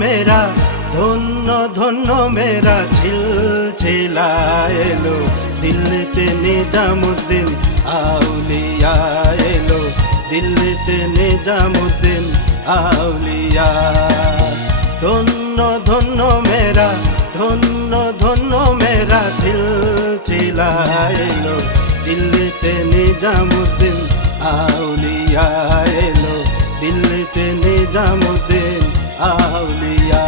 মেরা, ধন্য ধন্য মেরা ছিলছিলা এলো, দিল্লিতে নিজামুদ্দিন আউলিয়া এলো, দিল্লিতে নিজামুদ্দিন আউলিয়া। ধন্য ধন্য মেরা, ধন্য ধন্য মেরা ছিলছিলা এলো, দিল্লিতে নিজামুদ্দিন আউলিয়া এলো, দিল্লিতে নিজামুদ্দিন আউলিয়া।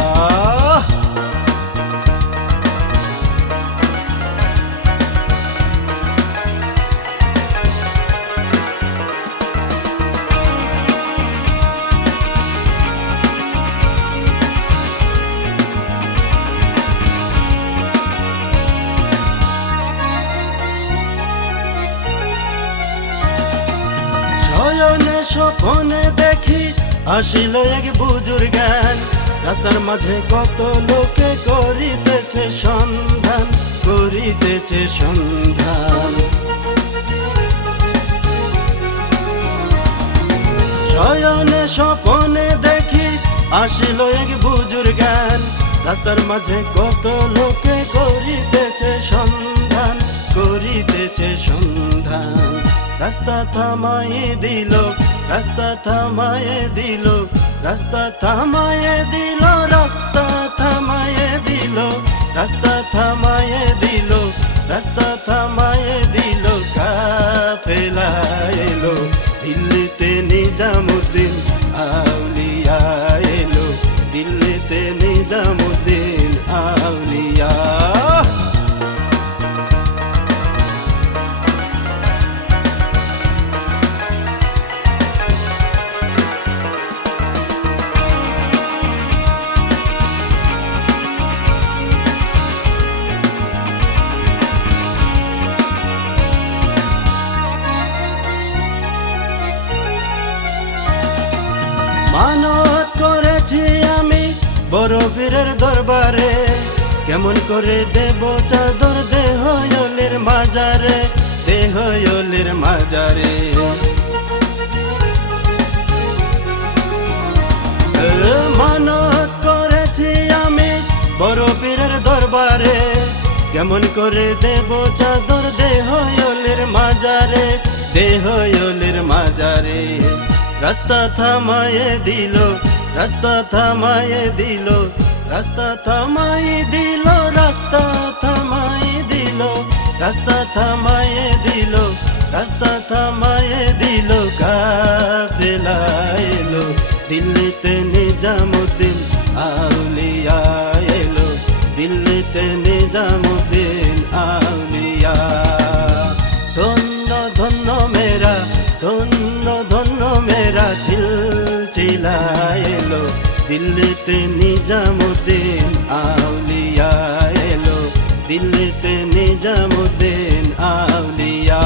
শয়নে স্বপনে দেখি আসিল এক বুজুর্গান, রাস্তার মাঝে কত লোকে করিতেছে সন্ধান, করিতেছে সন্ধান। শয়নে স্বপনে দেখি আসিল এক বুজুর্গান, রাস্তার মাঝে কত লোকে করিতেছে সন্ধান, করিতেছে সন্ধান। রাস্তা থামায়ে দিল, রাস্তা থামায়ে দিল, রাস্তা থামায়ে দিল, রাস্তা থামায়ে দিল, রাস্তা থামায়ে দিল, রাস্তা থামায়ে দিল, কাফেলা এলো, দিল্লিতে নিজামুদ্দিন আউলিয়া এলো, দিল্লিতে নিজামুদ্দিন আউলিয়া। মানত করেছি আমি বড় পীরের দরবারে, কেমন করে দেব চাদর দেহয়লের মাজারে, দেহয়লের মাজারে। মানত করেছি আমি বড় পীরের দরবারে, কেমন করে দেব চাদর দেহয়লের মাজারে, দেহয়লের মাজারে। রাস্তা থামায়ে দিল, রাস্তা থামায়ে দিল, রাস্তা থামায়ে দিল, রাস্তা থামায়ে দিল, রাস্তা থামায়ে দিল, রাস্তা থামায়ে দিল, কাফেলা এলো, দিল্লিতে নিজামুদ্দিন আউলিয়া এলো, দিল্লিতে নিজামুদ্দিন আউলিয়া। ধন্য ধন্য মেরা, ধন্য ধন্য মেরা ছিলছিলা এলো, দিল্লিতে নিজামুদ্দিন আউলিয়া এলো, দিল্লিতে নিজামুদ্দিন আউলিয়া।